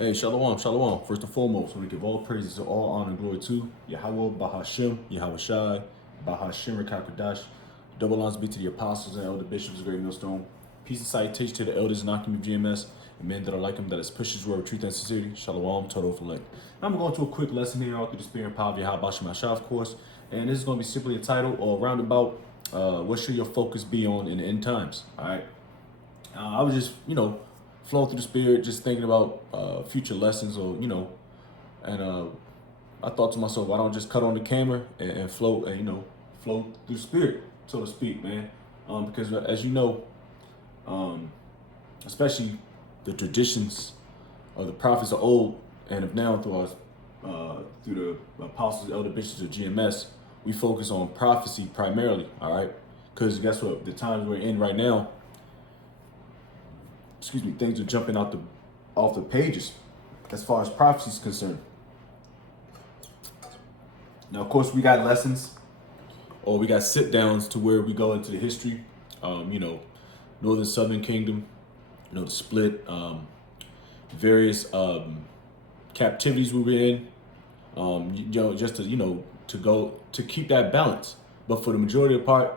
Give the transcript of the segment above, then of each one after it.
Hey, Shalom, Shalom. First and foremost, we give all praises and all honor and glory to Yahweh, Bahashem, Yahweh Shai, Bahashem, Rekakadash. Double honors be to the apostles and elder bishops of Great Millstone. Peace and salutation to the elders and Akim of GMS, and men that are like him, that is pushes word of truth and sincerity. Shalom, total elect. I'm going to a quick lesson here all through the spirit and power of Yahweh Bashem Shah, of course. And this is going to be simply a title or roundabout, what should your focus be on in the end times? All right. I was just, flowing through the spirit, just thinking about future lessons, or and I thought to myself, why don't I just cut on the camera and float, and flow through the spirit, so to speak, man. Because as you know, especially the traditions of the prophets of old and of now through the apostles, elder bishops of GMS, we focus on prophecy primarily. All right, because guess what? The times we're in right now, things are jumping off the pages as far as prophecy is concerned. Now, of course, we got lessons, or we got sit downs to where we go into the history, Northern Southern Kingdom, the split, various captivities we were in, just to go to keep that balance. But for the majority of the part,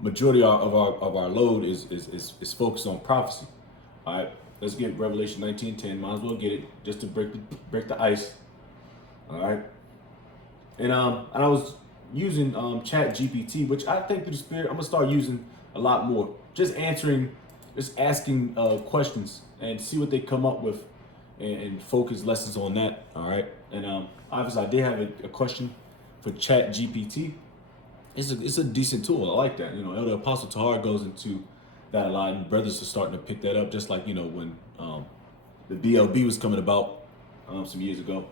majority of our load is focused on prophecy. All right, let's get Revelation 19:10. Might as well get it just to break the ice. All right, and I was using Chat GPT, which I think through the spirit I'm gonna start using a lot more. Just asking questions and see what they come up with, and focus lessons on that. All right, and obviously I did have a question for Chat GPT. It's a decent tool. I like that. Elder Apostle Tahar goes into that a lot, and brothers are starting to pick that up. Just like when the BLB was coming about some years ago.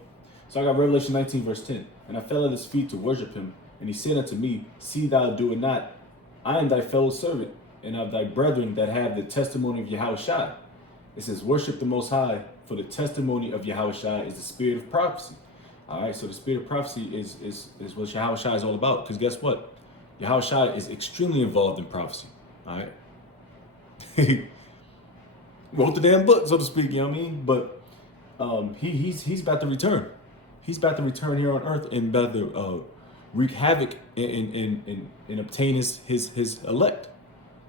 So I got Revelation 19 verse 10, and I fell at his feet to worship him, and he said unto me, See thou do it not. I am thy fellow servant, and of thy brethren that have the testimony of Yahweh Shai. It says, worship the Most High, for the testimony of Yahweh Shai is the spirit of prophecy. All right, so the spirit of prophecy is what Yahweh Shai is all about. Because guess what? Yahweh Shai is extremely involved in prophecy. All right, he wrote the damn book, so to speak. You know what I mean? But he's about to return. He's about to return here on earth and about to wreak havoc and obtain his elect.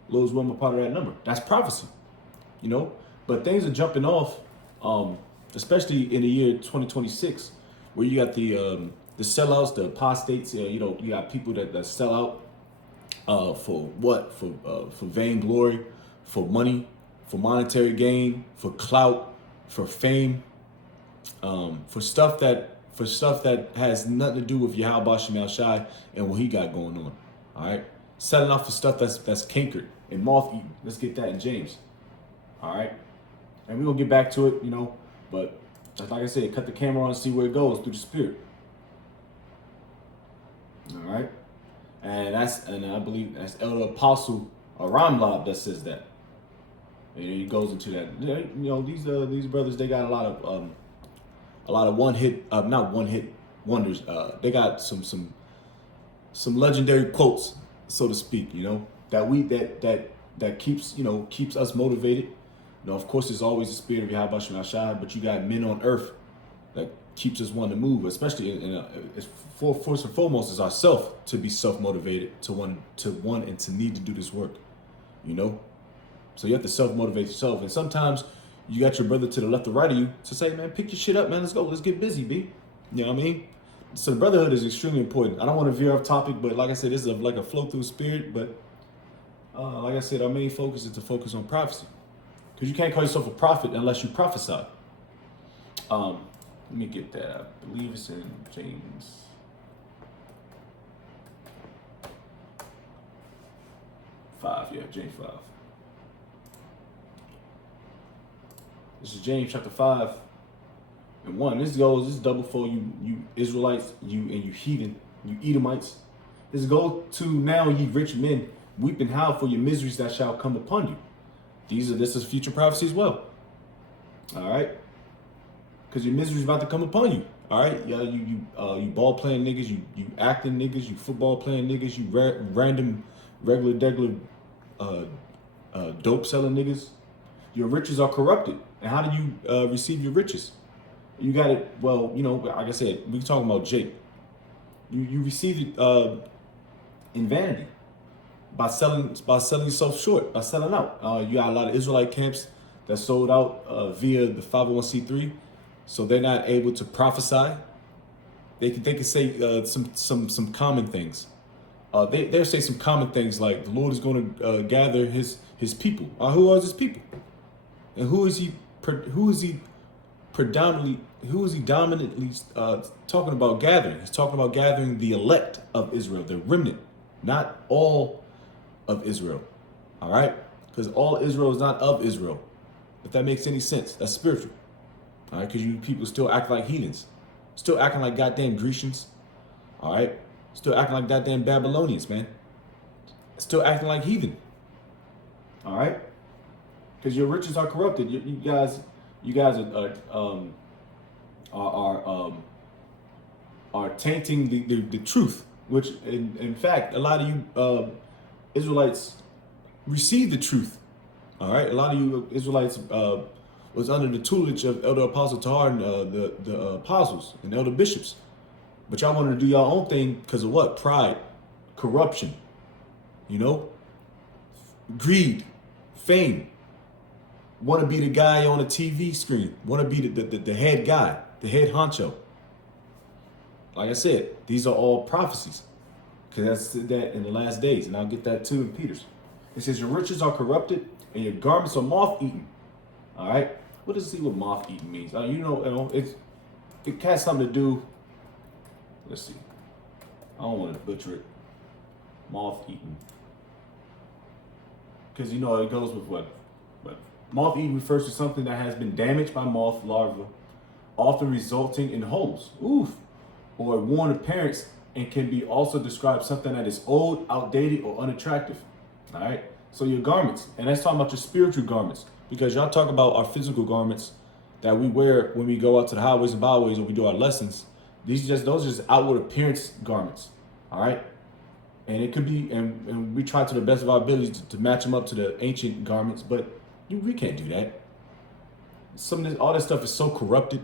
Lord's will, I'm a part of that number. That's prophecy. But things are jumping off, especially in the year 2026, where you got the sellouts, the apostates. You got people that sell out for what? For vainglory, for money, for monetary gain, for clout, for fame, for stuff that has nothing to do with Yahweh Bashem Shai and what he got going on. All right, selling off for stuff that's cankered and moth eaten. Let's get that in James. All right, and we're gonna get back to it, but like I said, cut the camera on and see where it goes through the spirit. All right, and I believe that's Elder Apostle Ramlab that says that. And he goes into that. These brothers, they got a lot of one hit, not one hit wonders. They got some legendary quotes, so to speak. That keeps us motivated. Of course, there's always the spirit of Yahweh Bashem Shai, but you got men on earth that keeps us wanting to move, especially first and foremost is ourself to be self-motivated, to want and to need to do this work. So you have to self-motivate yourself, and sometimes you got your brother to the left or right of you to say, man, pick your shit up, man, let's go, let's get busy, B. You know what I mean? So the brotherhood is extremely important. I don't want to veer off topic, but like I said, this is like a flow-through spirit, but like I said, our main focus is to focus on prophecy. Because you can't call yourself a prophet unless you prophesy. Let me get that. I believe it's in James. James 5. This is James chapter 5 and 1. This is double for you Israelites, you heathen, you Edomites. This go to now, ye rich men, weep and howl for your miseries that shall come upon you. This is future prophecy as well. All right, because your misery is about to come upon you. All right, you ball playing niggas, you acting niggas, you football playing niggas, you random regular dope selling niggas. Your riches are corrupted. And how do you receive your riches? You got it. Well, like I said, we talking about Jake. You receive it in vanity by selling yourself short, by selling out. You got a lot of Israelite camps that sold out via the 501c3, so they're not able to prophesy. They can say some common things. They'll say some common things like the Lord is going to gather his people. Who are his people? And who is he dominantly talking about gathering? He's talking about gathering the elect of Israel, the remnant, not all of Israel. All right? Because all Israel is not of Israel. If that makes any sense, that's spiritual. All right? Because you people still act like heathens, still acting like goddamn Grecians. All right? Still acting like goddamn Babylonians, man. Still acting like heathen. All right? Because your riches are corrupted. You guys are tainting the truth, which in fact a lot of you Israelites received the truth. All right, a lot of you Israelites was under the tutelage of Elder Apostle Tahar and the apostles and elder bishops, but y'all wanted to do your own thing because of what? Pride, corruption, greed, fame. Want to be the guy on the TV screen. Want to be the head guy, the head honcho. Like I said, these are all prophecies. Because that's that in the last days. And I'll get that too in Peter's. It says, your riches are corrupted and your garments are moth-eaten. All right? What does it see what moth-eaten means? It has something to do. Let's see. I don't want to butcher it. Moth-eaten. Because it goes with what? Moth-eaten refers to something that has been damaged by moth larvae, often resulting in holes, or a worn appearance, and can be also described something that is old, outdated, or unattractive. All right. So your garments, and that's talking about your spiritual garments, because y'all talk about our physical garments that we wear when we go out to the highways and byways or we do our lessons. Those are just outward appearance garments. All right. And it could be, and we try to the best of our abilities to match them up to the ancient garments, but we can't do that. All this stuff is so corrupted.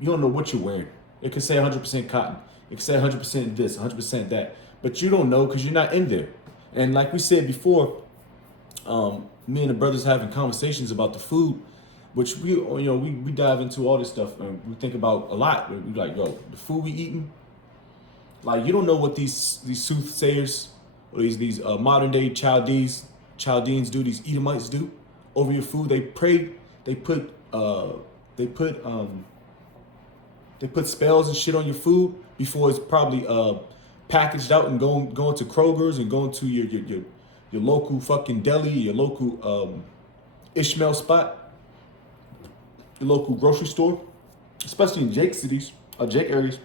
You don't know what you're wearing. It could say 100% cotton. It could say 100% this, 100% that. But you don't know because you're not in there. And like we said before, me and the brothers having conversations about the food, which we dive into all this stuff and we think about a lot. We like, the food we eating. Like, you don't know what these soothsayers or these modern day Chaldeans do, these Edomites do over your food. They pray, they put spells and shit on your food before it's probably packaged out and going to Kroger's and going to your local fucking deli, your local Ishmael spot, your local grocery store, especially in Jake cities or Jake areas.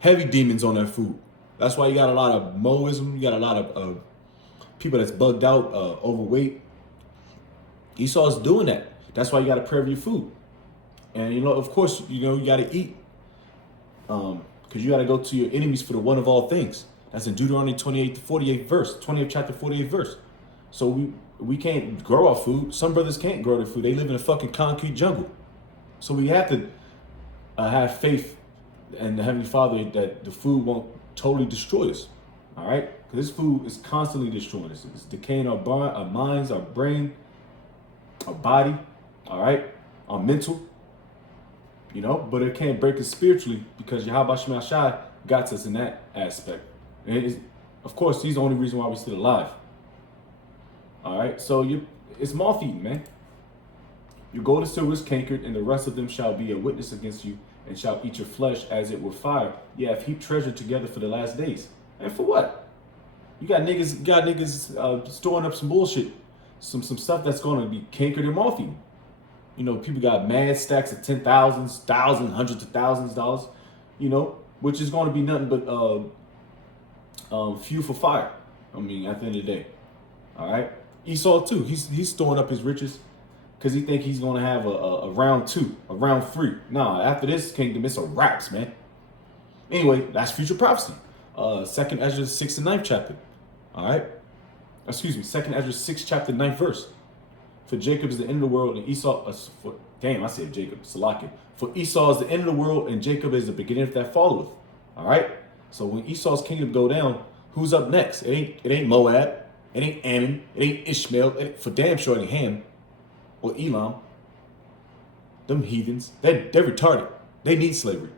Heavy demons on that food. That's why you got a lot of Moism. You got a lot of people that's bugged out, overweight. Esau's doing that. That's why you got to pray over your food. And, of course, you got to eat. Because you got to go to your enemies for the one of all things. That's in Deuteronomy 28 to 48 verse. 20th chapter, 48th verse. So we can't grow our food. Some brothers can't grow their food. They live in a fucking concrete jungle. So we have to have faith in the Heavenly Father that the food won't totally destroy us. All right? Because this food is constantly destroying us. It's decaying our minds, our brain, our body, all right? Our mental, but it can't break us spiritually because Yahweh Shema Shai got us in that aspect. And of course, he's the only reason why we're still alive. All right? So it's moth-eaten, man. Your gold and silver is cankered, and the rest of them shall be a witness against you and shall eat your flesh as it were fire. You have heaped treasure together for the last days. And for what? You got niggas storing up some bullshit, some stuff that's going to be cankered and moth-eaten. People got mad stacks of $10,000, hundreds of thousands of dollars, which is going to be nothing but fuel for fire. At the end of the day. All right. Esau too. He's storing up his riches because he think he's going to have a round 2, a round 3. Nah, after this kingdom, it's a wraps, man. Anyway, that's future prophecy. 2nd Ezra 6 and 9th chapter. All right. Excuse me. 2nd Ezra 6 chapter 9th verse. For Jacob is the end of the world, and Esau. I said Jacob, Salakia. For Esau is the end of the world, and Jacob is the beginning of that followeth. All right. So when Esau's kingdom go down, who's up next? It ain't Moab. It ain't Ammon. It ain't Ishmael. For damn sure it ain't Ham or Elam. Them heathens. They're retarded. They need slavery.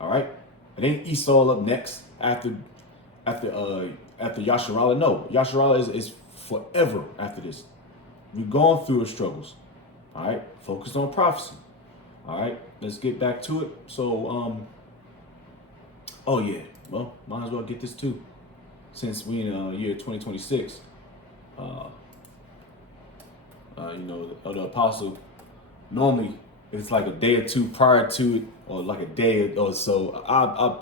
All right. It ain't Esau up next after Yasharallah. No, Yasharallah is forever after this. We've gone through the struggles. All right. Focus on prophecy. All right. Let's get back to it. So, oh yeah. Well, might as well get this too. Since we in year 2026, the apostle, normally it's like a day or two prior to it, or like a day or so,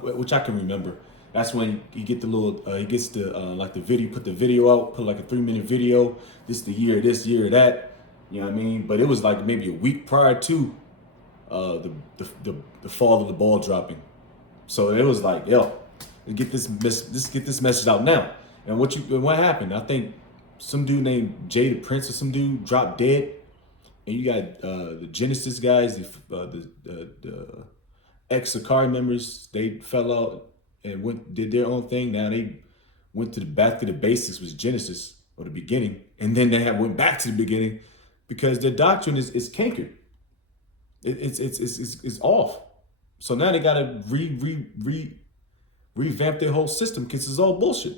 which I can remember. That's when you get the little, he gets the like the video, put the video out, put like a 3-minute video. This year that, you know what I mean? But it was like maybe a week prior to the fall of the ball dropping. So it was like, yo, get this message out now. And what happened? I think some dude named Jay the Prince or some dude dropped dead. And you got the Genesis guys, the ex-Sakari members, they fell out and did their own thing. Now they went back to the basics, was Genesis, or the beginning. And then they went back to the beginning because their doctrine is cankered. It's off. So now they gotta revamp their whole system because it's all bullshit.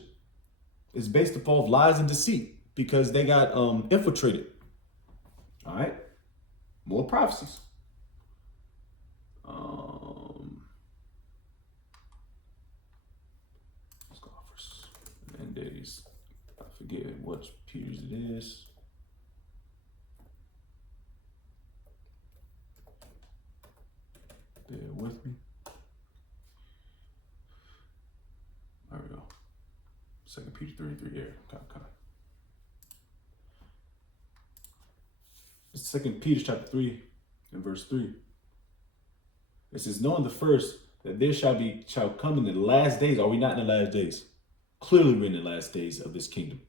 It's based upon lies and deceit because they got infiltrated. All right, more prophecies. Let's go first. Mandates. I forget what periods it is. Bear with me. There we go. 2 Peter 3:3 here. Okay. It's 2 Peter chapter 3 and verse 3. It says, knowing the first that there shall come in the last days. Are we not in the last days? Clearly we're in the last days of this kingdom,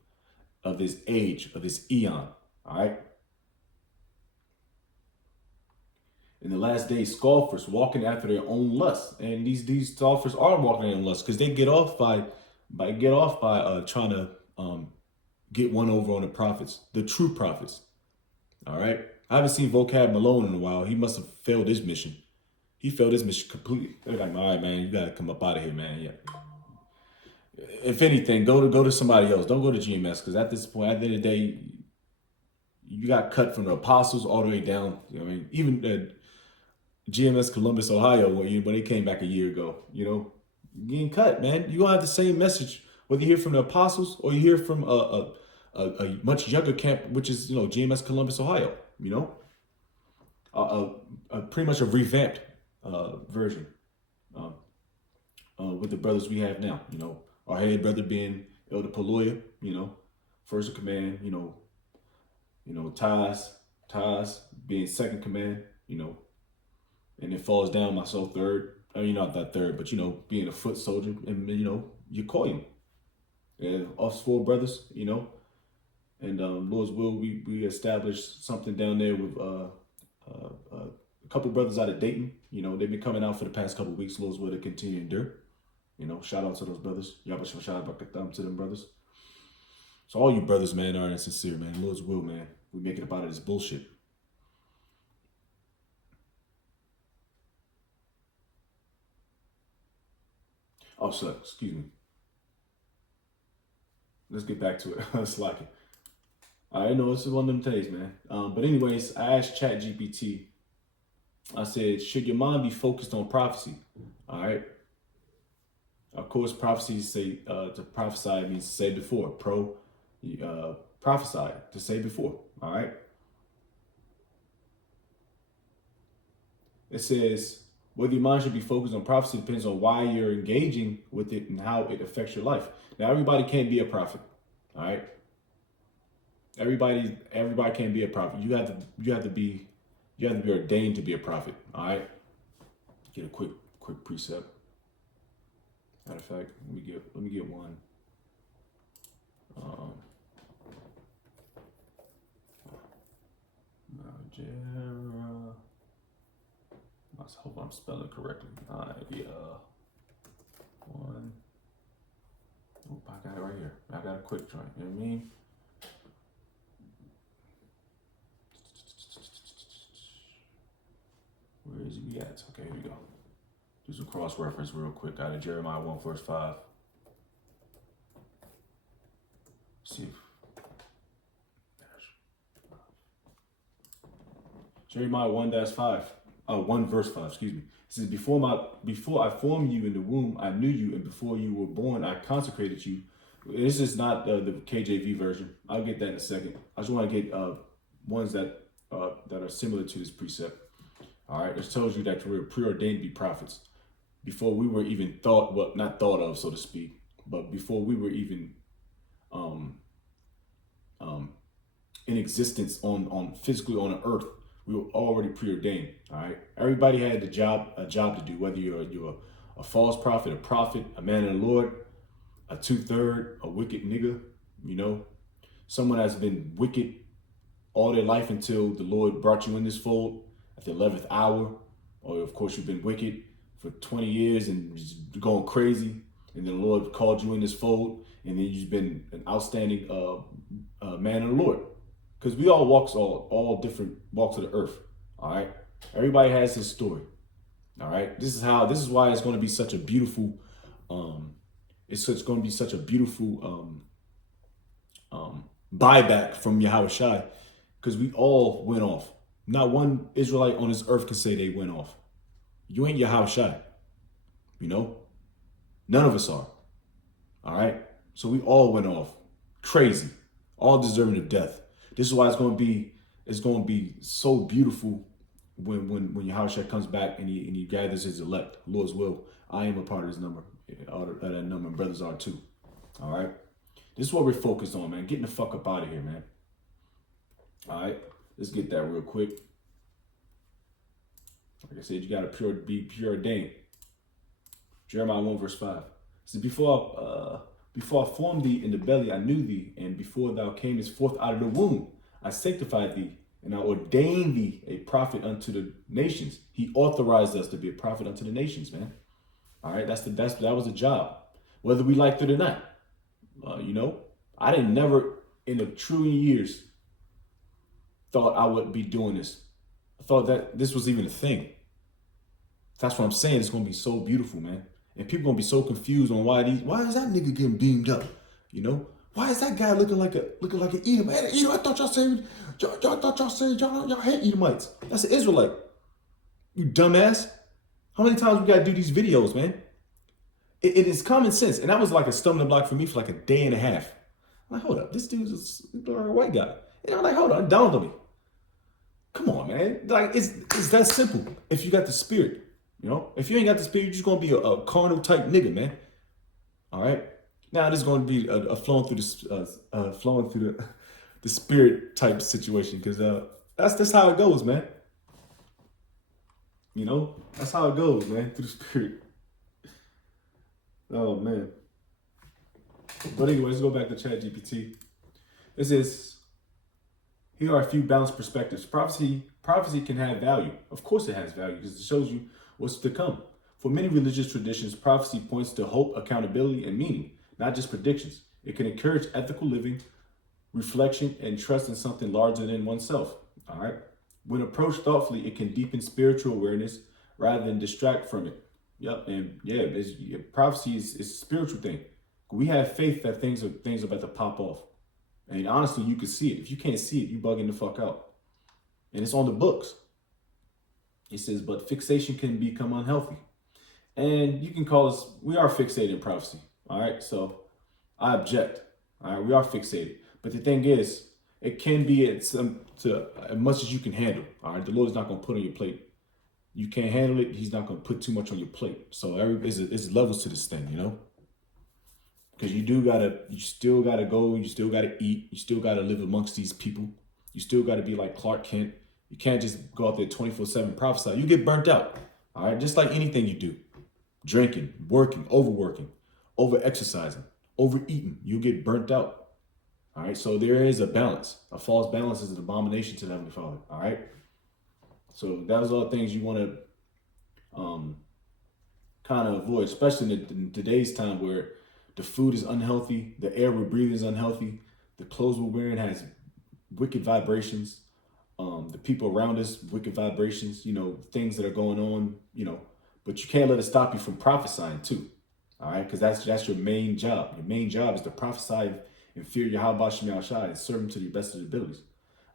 of this age, of this eon. All right. In the last days, scoffers walking after their own lusts, and these scoffers are walking their own lusts because they get off by trying to get one over on the prophets, the true prophets. All right, I haven't seen Vocab Malone in a while. He must have failed his mission. He failed his mission completely. They're like, all right, man, you gotta come up out of here, man. Yeah. If anything, go to somebody else. Don't go to GMS because at this point, at the end of the day, you got cut from the apostles all the way down. You know what I mean, even GMS Columbus, Ohio, when they came back a year ago, you're getting cut, man. You gonna have the same message whether you hear from the apostles or you hear from a much younger camp, which is GMS Columbus, Ohio. Pretty much a revamped version with the brothers we have now. Our head brother being Elder Paloya, first in command. Taz being second command. And it falls down myself third. I mean, not that third, but being a foot soldier, and you call him. And us 4 brothers, and Lord's will, we established something down there with a couple brothers out of Dayton. They've been coming out for the past couple of weeks. Lord's will to continue to endure. Shout out to those brothers. Yabba shout out to them brothers. So all you brothers, man, are insincere, man. Lord's will, man. We make it up out of this bullshit. Oh, so excuse me. Let's get back to it. It's like it. I know it's one of them days, man. But anyways, I asked ChatGPT. I said, should your mind be focused on prophecy? All right. Of course, prophecy say to prophesy means to say before. Prophesy to say before. All right. It says, whether your mind should be focused on prophecy depends on why you're engaging with it and how it affects your life. Now, everybody can't be a prophet, all right? Everybody can't be a prophet. You have to be ordained to be a prophet, all right? Get a quick precept. Matter of fact, let me get one. I hope I'm spelling it correctly. One. Oop, I got it right here. I got a quick joint. You know what I mean? Where is he at? Okay, here we go. Do some cross reference real quick out of Jeremiah 1 verse 5. See if Jeremiah 1 verse 5, excuse me. It says, before I formed you in the womb, I knew you, and before you were born, I consecrated you. This is not the KJV version. I'll get that in a second. I just want to get ones that are similar to this precept. All right, it tells you that we were preordained to be prophets before we were even not thought of, so to speak, but before we were even in existence on physically on the earth. We were already preordained. All right. Everybody had a job to do, whether you're a false prophet, a man of the Lord, a 2/3, a wicked nigga, someone that's been wicked all their life until the Lord brought you in this fold at the 11th hour. Or of course you've been wicked for 20 years and just going crazy. And then the Lord called you in this fold, and then you've been an outstanding man of the Lord. Because we all all different walks of the earth. All right. Everybody has his story. All right. This is why it's going to be such a beautiful, buyback from Yahushua, because we all went off. Not one Israelite on this earth can say they went off. You ain't Yahushua. None of us are. All right. So we all went off. Crazy. All deserving of death. This is why it's going to be so beautiful when Yahushua comes back and he gathers his elect. Lord's will. I am a part of his number. That number, and brothers are too. All right. This is what we're focused on, man. Getting the fuck up out of here, man. All right. Let's get that real quick. Like I said, you got to be preordained. Jeremiah 1 verse 5. It says, before I formed thee in the belly, I knew thee, and before thou camest forth out of the womb, I sanctified thee, and I ordained thee a prophet unto the nations. He authorized us to be a prophet unto the nations, man. All right, that was a job, whether we liked it or not. I didn't never in a trillion years thought I would be doing this. I thought that this was even a thing. That's what I'm saying. It's gonna be so beautiful, man. And people gonna be so confused on why is that nigga getting beamed up? Why is that guy looking like an Edomite? I thought y'all said y'all hate Edomites. That's an Israelite. You dumbass. How many times we gotta do these videos, man? It is common sense. And that was like a stumbling block for me for like a day and a half. I'm like, hold up, this dude's a white guy. And I'm like, hold on, it dawned on me. Come on, man. Like, it's that simple. If you got the spirit, if you ain't got the spirit, you're just gonna be a carnal type nigga, man. All right. Now this is gonna be a flowing through the spirit type situation, because that's how it goes, man. That's how it goes, man, through the spirit. Oh man. But anyway, let's go back to ChatGPT. This is. Here are a few balanced perspectives. Prophecy can have value. Of course it has value, because it shows you what's to come. For many religious traditions, prophecy points to hope, accountability, and meaning, not just predictions. It can encourage ethical living, reflection, and trust in something larger than oneself. All right. When approached thoughtfully, it can deepen spiritual awareness rather than distract from it. Yep. And prophecy is a spiritual thing. We have faith that things are about to pop off. And honestly, you can see it. If you can't see it, you bugging the fuck out. And it's on the books. It says, but fixation can become unhealthy. And you can call us, we are fixated in prophecy. All right. So I object. All right. We are fixated. But the thing is, it can be as much as you can handle. All right. The Lord is not going to put on your plate. You can't handle it. He's not going to put too much on your plate. So there's levels to this thing, Because you still gotta go, you still gotta eat, you still gotta live amongst these people. You still gotta be like Clark Kent. You can't just go out there 24/7 prophesy. You get burnt out. All right, just like anything you do. Drinking, working, over exercising, overeating, you get burnt out. All right. So there is a balance. A false balance is an abomination to the Heavenly Father. All right. So that was all things you want to kind of avoid, especially in today's time where the food is unhealthy, the air we're breathing is unhealthy, the clothes we're wearing has wicked vibrations, the people around us, wicked vibrations, things that are going on, but you can't let it stop you from prophesying too. All right, because that's your main job. Your main job is to prophesy and fear Yahweh Shem Yahushua and serve him to the best of your abilities.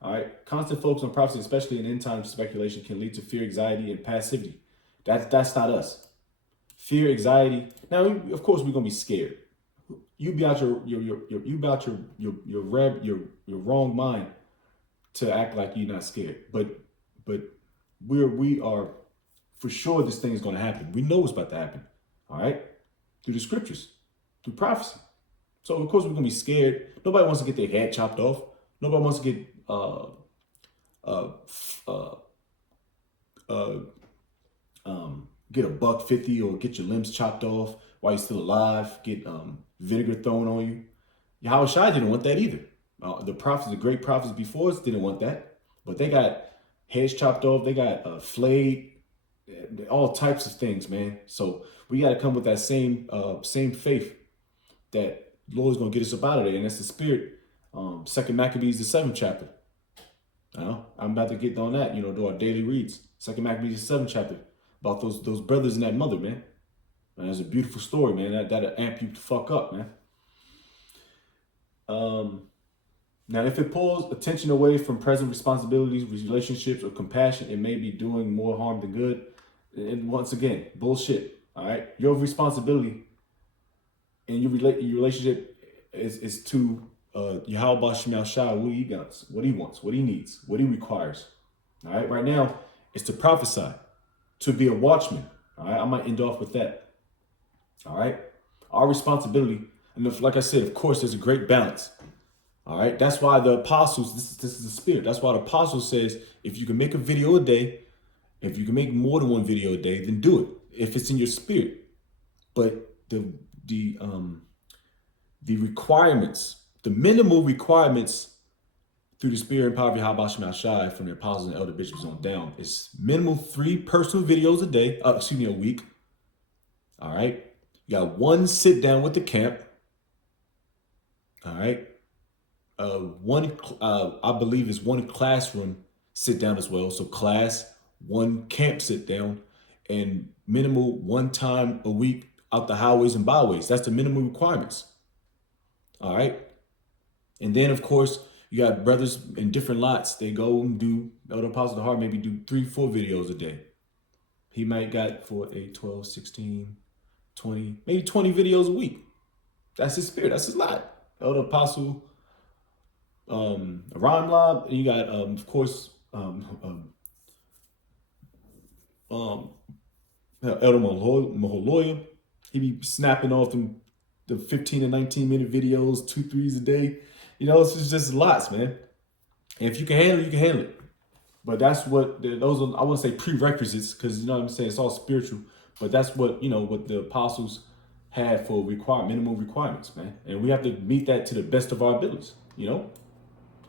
All right, constant focus on prophecy, especially in end time speculation, can lead to fear, anxiety, and passivity. That's not us. Fear, anxiety. Now, of course, we're gonna be scared. You be out your wrong mind to act like you're not scared. But we are for sure this thing is gonna happen. We know it's about to happen. All right, through the scriptures, through prophecy. So of course we're gonna be scared. Nobody wants to get their head chopped off. Nobody wants to get get a $1.50 or get your limbs chopped off while you're still alive, get vinegar thrown on you. Yahweh Shai didn't want that either. The prophets, the great prophets before us didn't want that, but they got heads chopped off, they got flayed, all types of things, man. So we got to come with that same faith that the Lord's going to get us up out of there, and that's the spirit. Second Maccabees, the 7th chapter. I'm about to get on that, do our daily reads. Second Maccabees, the 7th chapter, about those brothers and that mother, man. And that's a beautiful story, man. That'll amp you the fuck up, man. Now, if it pulls attention away from present responsibilities, relationships, or compassion, it may be doing more harm than good. And once again, bullshit. All right, your responsibility and your relationship is to Yahweh Shem Yahushua, what he wants, what he needs, what he requires. All right, right now it's to prophesy, to be a watchman. All right, I might end off with that. All right, our responsibility, and if, like I said, of course, there's a great balance. All right, that's why the apostles, this is the spirit. That's why the apostle says, if you can make a video a day, if you can make more than one video a day, then do it. If it's in your spirit. But the requirements, the minimal requirements through the spirit and power of Yahweh Shem Yahushua from the apostles and elder bishops on down is minimal 3 personal videos a day, a week. All right. You got 1 sit down with the camp. All right. I believe is 1 classroom sit down as well. So class, 1 camp sit down, and minimal 1 time a week out the highways and byways. That's the minimum requirements. All right. And then, of course, you got brothers in different lots. They go and do, Elder Apostle of the Heart maybe do 3-4 videos a day. He might got 4, 8, 12, 16, 20, maybe 20 videos a week. That's his spirit. That's his lot. Elder Apostle Rhyme Lob. And you got, of course, Elder Maholoya. He be snapping off them the 15 and 19 minute videos, 2-3s a day. It's just lots, man. And if you can handle it, you can handle it. But that's what those are, I wouldn't say prerequisites, because you know what I'm saying, it's all spiritual. But that's what what the apostles had for minimum requirements, man. And we have to meet that to the best of our abilities.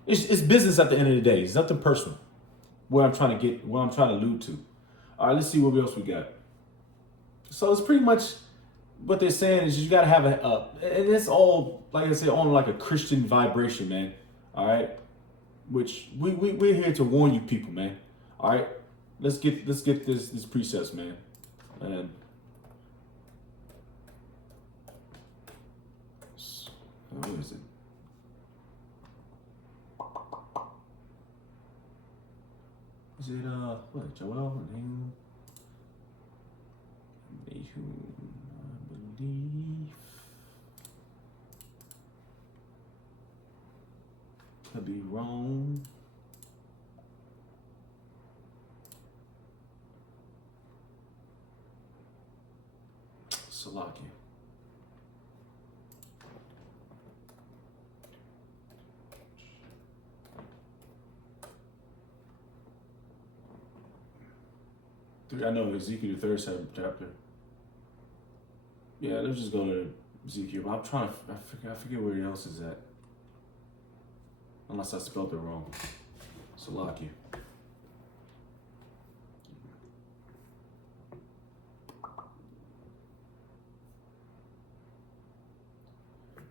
It's business at the end of the day. It's nothing personal. Where I'm trying to allude to. All right, let's see what else we got. So it's pretty much what they're saying is you got to have and it's all, like I said, on like a Christian vibration, man. All right, which we're here to warn you people, man. All right, let's get this precepts, man. And what is it? Is it what, Joel? Nahum, I believe. Could be wrong. Salakia. I know Ezekiel, the 3rd chapter. Yeah, let's just go to Ezekiel. I'm trying to, I forget where else is at. Unless I spelled it wrong. Salakia.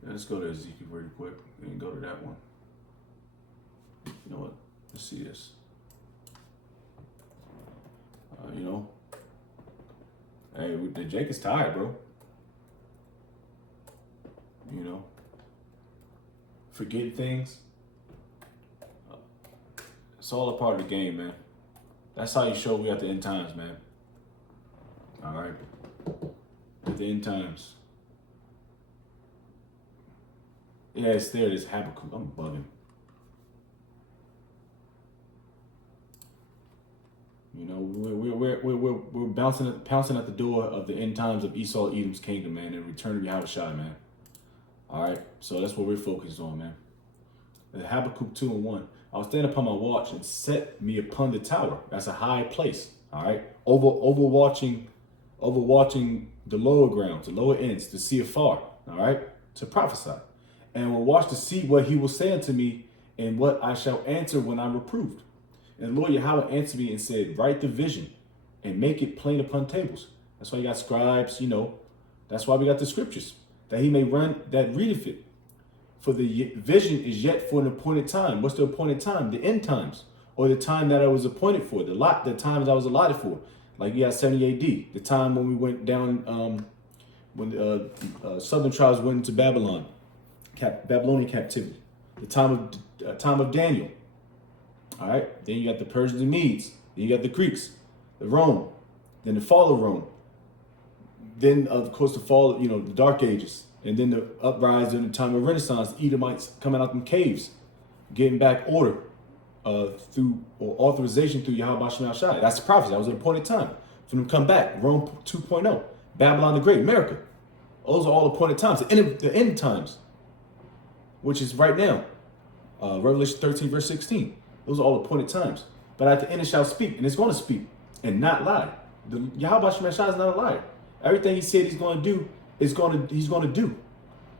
Let's go to Ezekiel very quick and go to that one. You know what? Let's see this. Hey, the Jake is tired, bro. Forgetting things. It's all a part of the game, man. That's how you show we at the end times, man. All right. At the end times. Yeah, it's there. It's Habakkuk. I'm bugging. We're pouncing at the door of the end times of Esau, Edom's kingdom, man, and return of Yahushua, man. All right, so that's what we're focused on, man. The Habakkuk 2:1. I was standing upon my watch and set me upon the tower. That's a high place. All right, overwatching the lower grounds, the lower ends, to see afar. All right, to prophesy, and will watch to see what he will say unto me, and what I shall answer when I'm reproved. And the Lord Yahweh answered me and said, write the vision and make it plain upon tables. That's why you got scribes, That's why we got the scriptures, that he may run that readeth it. For the vision is yet for an appointed time. What's the appointed time? The end times, or the time that I was appointed for, the times I was allotted for. Like you got 70 AD, the time when we went down, when the southern tribes went into Babylon, Babylonian captivity. The time of Daniel. All right, then you got the Persians and Medes. Then you got the Greeks, the Rome, then the fall of Rome. Then, of course, the fall, the Dark Ages. And then the uprising in the time of Renaissance, Edomites coming out from caves, getting back order through authorization through Yahweh Shem Shai. That's the prophecy. That was an appointed time for them to come back. Rome 2.0, Babylon the Great, America. Those are all appointed times. The end times, which is right now. Revelation 13, verse 16. Those are all appointed times. But at the end it shall speak, and it's going to speak and not lie. Yahweh Shem Shai is not a liar. Everything he said he's going to do, he's going to do.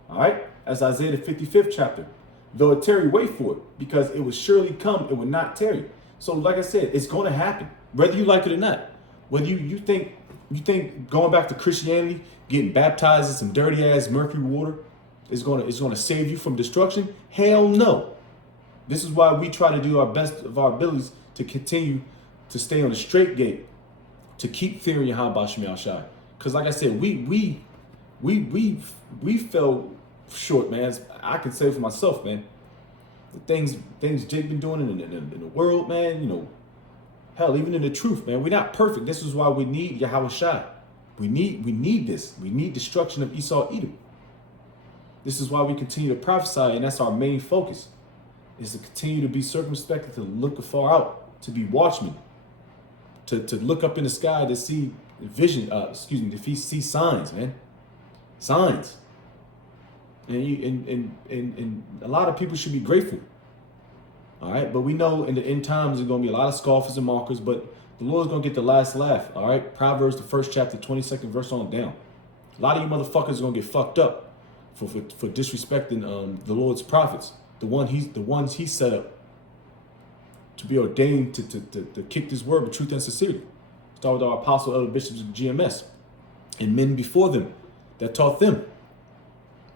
All right? As Isaiah the 55th chapter. Though it tarry, wait for it, because it will surely come, it will not tarry. So like I said, it's going to happen, whether you like it or not. Whether you think going back to Christianity, getting baptized in some dirty ass mercury water is going to save you from destruction? Hell no. This is why we try to do our best of our abilities to continue to stay on the straight gate, to keep fearing Yahweh Shem Shai. Because like I said, we fell short, man. I can say for myself, man. The things Jake been doing in the world, man. Hell, even in the truth, man. We're not perfect. This is why we need Yahweh Shai. We need this. We need destruction of Esau, Edom. This is why we continue to prophesy, and that's our main focus. Is to continue to be circumspect, to look afar out, to be watchmen, to look up in the sky to see vision, to see signs, man. Signs. And a lot of people should be grateful. All right, but we know in the end times there's gonna be a lot of scoffers and mockers, but the Lord's gonna get the last laugh. All right, Proverbs the 1st chapter, 22nd verse on down. A lot of you motherfuckers are gonna get fucked up for disrespecting the Lord's prophets. The ones he set up to be ordained to kick this word with truth and sincerity. Start with our apostle, elder bishops of GMS, and men before them that taught them.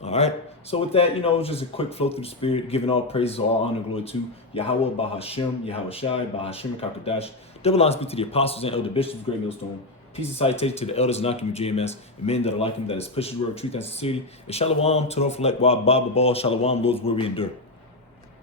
All right. So with that, it was just a quick flow through the spirit, giving all praises, all honor, glory to Yahweh, Bahashem, Yahweh Shai, Bahashem, Kakadash. Double honors be to the apostles and elder bishops of Great Millstone. Peace and salutation to the elders and Akim of GMS, and men that are like him, that is pushing the word of truth and sincerity. And shalom, to the Baba Ball, shalom, Lord's word we endure.